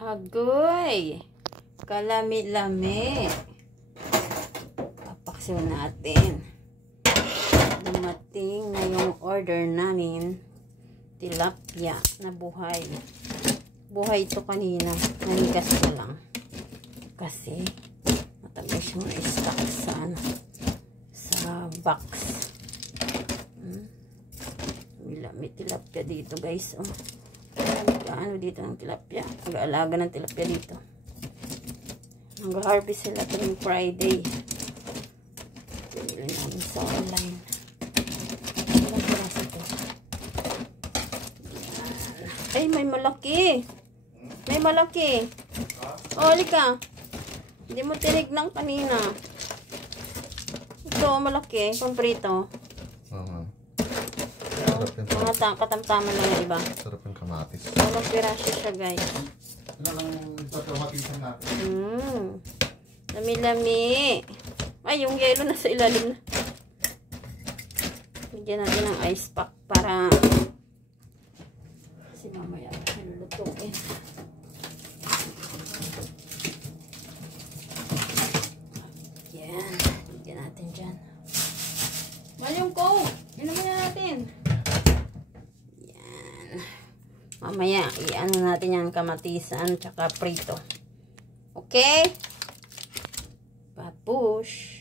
Agoy! Kalami-lami. Papaksiw natin. Dumating na yung order namin. Tilapia na buhay. Buhay ito kanina. Nanigas ko lang. Kasi matagal siyang na-stock sa box. May tilapia dito, guys. Oh. Ano dito ng tilapia? Nag-aalaga ng tilapia dito. Nag-harvest sila tuwing Friday. Pinili namin sa online. Ilang piraso ito? Ay, may malaki. May malaki. O, halika. Hindi mo tinignan kanina. Ito, malaki. Pamprito. Mga katamtaman lang yung iba. Sarap ng kamatis. Walang piraso siya, guys. Ano lang tatamatisan natin? Lami-lami. Ay, yung yelo na sa ilalim na. Bigyan natin ng ice pack para kasi mamaya lutuin. Yan. Bigyan natin dyan. Malyong ko! Inumin na natin. Mamaya, i-ano natin yung kamatisan tsaka prito. Okay? Papush.